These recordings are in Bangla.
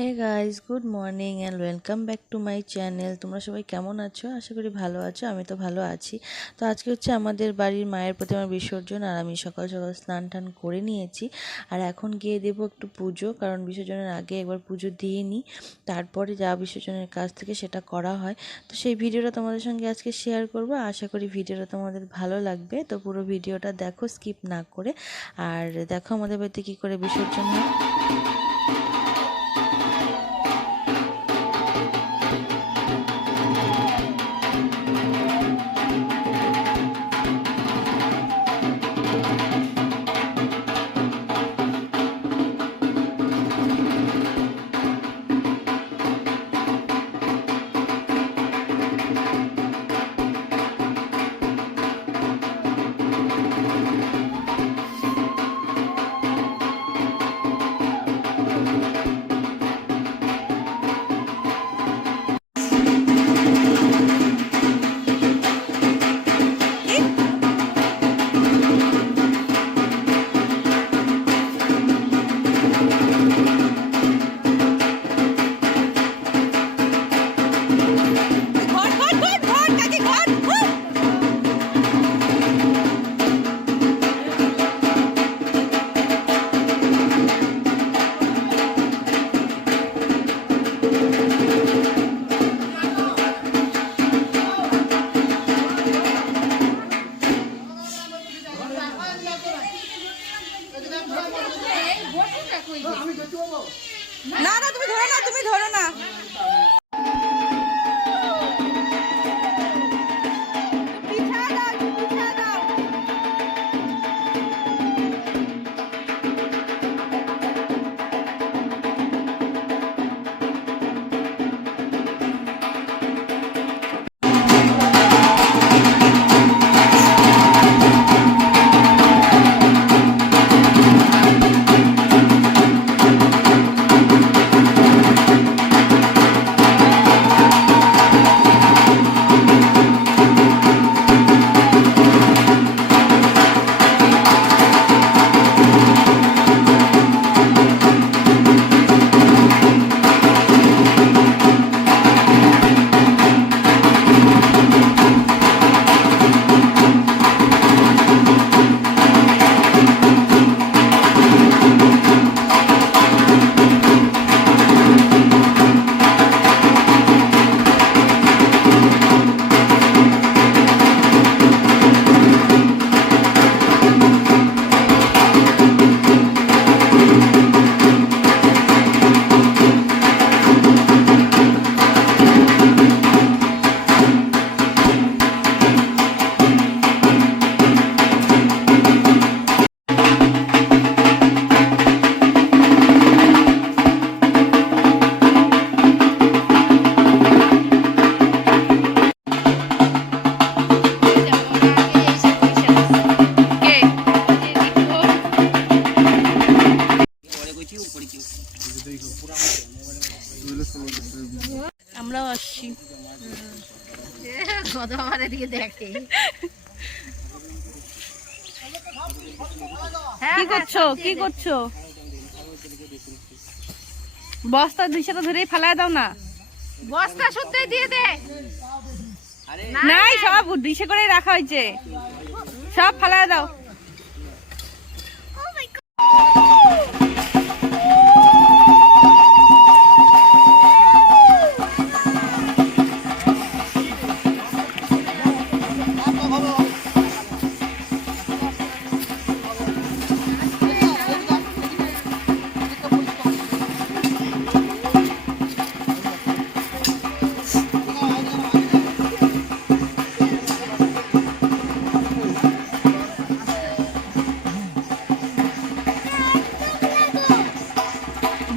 Hey guys good morning and welcome back to my channel তোমরা সবাই কেমন আছো? আশা করি ভালো আছো, আমি তো ভালো আছি। তো আজকে হচ্ছে আমাদের বাড়ির মায়ের প্রতিমার বিসর্জন আর আমি সকাল সকাল স্নান টান করে নিয়েছি। আর এখন গিয়ে দেবো একটু পুজো, কারণ বিসর্জনের আগে একবার পুজো দিয়ে নিই। তারপরে যা বিসর্জনের কাজ থেকে সেটা করা হয়। তো সেই ভিডিওটা তোমাদের সঙ্গে আজকে শেয়ার করব। আশা করি ভিডিওটা তোমাদের ভালো লাগবে। তো পুরো ভিডিওটা দেখো স্কিপ না করে। আর দেখো আমাদের বাড়িতে কী করে বিসর্জন হয়। গতবার এদিকে দেখে। কি করছ? কি করছ? বস্তা দুইশোটা ধরেই ফেলায় দাও না। বস্তা শুদ্ধই দিয়ে দে। নাই সব দুইশো করে রাখা হয়েছে। সব ফেলায় দাও।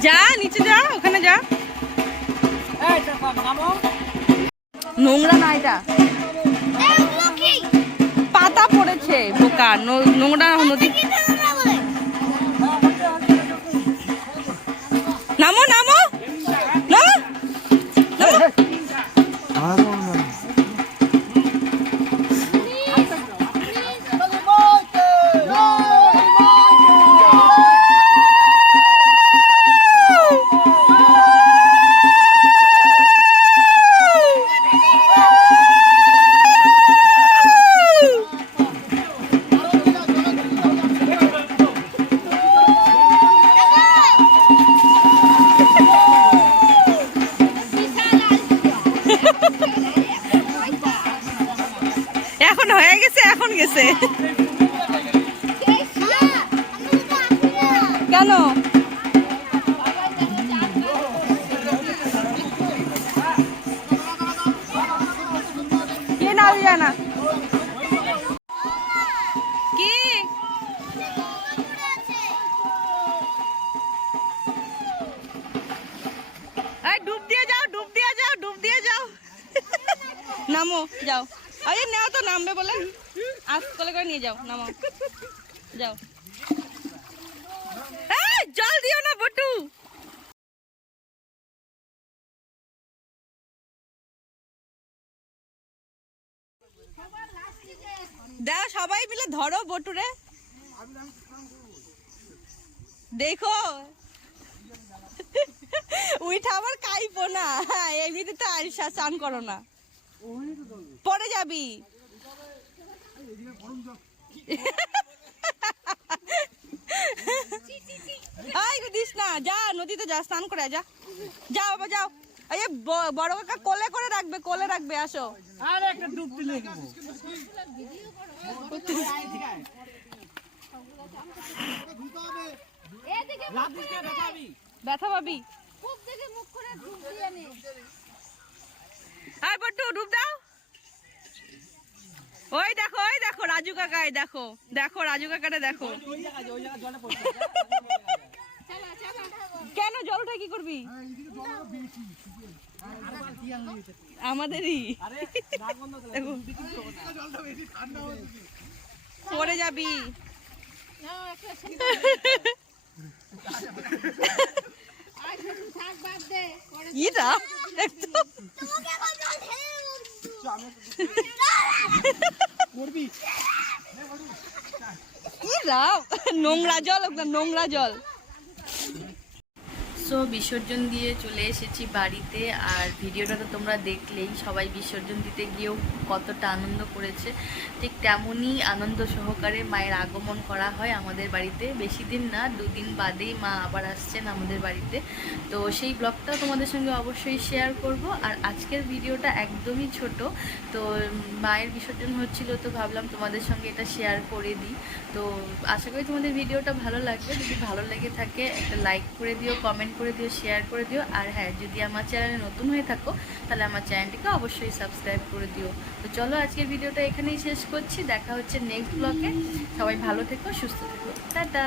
যা, নিচে যা, ওখানে যা। নোংরা না এটা? পাতা পড়েছে, বোকা। নোংরা নদী নামো নামো। কেন? না জানা কি? ডুব দিয়ে যাও, ডুব দিয়ে যাও, ডুব দিয়ে যাও। নামো, যাও। আরে, নেও তো, নামবে বলে। আস করে করে নিয়ে যাও নামো যাও। জল দিও না, বটু। দাও, সবাই মিলে ধরো বটুরে দেখো। উইঠা আবার কাইপো না। হ্যাঁ এমনিতে তো চান করো না। পরে যাবি। দিস না যা নদীতে যা স্নান করে আয়, যা। যাও বাবা যাও। এই বড় কাকা কোলে করে রাখবে কোলে রাখবে আসো। আরে একটা ডুব দিলে। এদিকে লাফিয়ে দেখাবি ব্যথা পাবি। খুব দেখে মুখ করে ঢুক দিয়ে নে। আর বট্টু ডুব দাও। ওই দেখো ওই দেখো, রাজু কাকাই, দেখো দেখো, রাজু কাকাটা দেখো। কেন জলটা কি করবি? আমাদেরই। পরে যাবি তোমাকে এখন জল ঢেলে করবি ইরা নোংরা জল নোংরা জল। সো বিসর্জন দিয়ে চলে এসেছি বাড়িতে। আর ভিডিওটা তো তোমরা দেখলেই সবাই বিসর্জন দিতে গিয়েও কতটা আনন্দ করেছে। ঠিক তেমনই আনন্দ সহকারে মায়ের আগমন করা হয় আমাদের বাড়িতে। বেশি দিন না, দুদিন বাদেই মা আবার আসছেন আমাদের বাড়িতে। তো সেই ব্লগটাও তোমাদের সঙ্গে অবশ্যই শেয়ার করব। আর আজকের ভিডিওটা একদমই ছোট। তো মায়ের বিসর্জন হচ্ছিল তো ভাবলাম তোমাদের সঙ্গে এটা শেয়ার করে দিই। তো আশা করি তোমাদের ভিডিওটা ভালো লাগবে। যদি ভালো লেগে থাকে, একটা লাইক করে দিও কমেন্ট করে দিও শেয়ার করে দিও। আর হ্যাঁ যদি আমার চ্যানেলে নতুন হয়ে থাকো, তাহলে আমার চ্যানেলটিকে অবশ্যই সাবস্ক্রাইব করে দিও। তো চলো আজকের ভিডিওটা এখানেই শেষ করছি। দেখা হচ্ছে নেক্সট ব্লগে সবাই ভালো থেকো, সুস্থ থেকো। টাটা!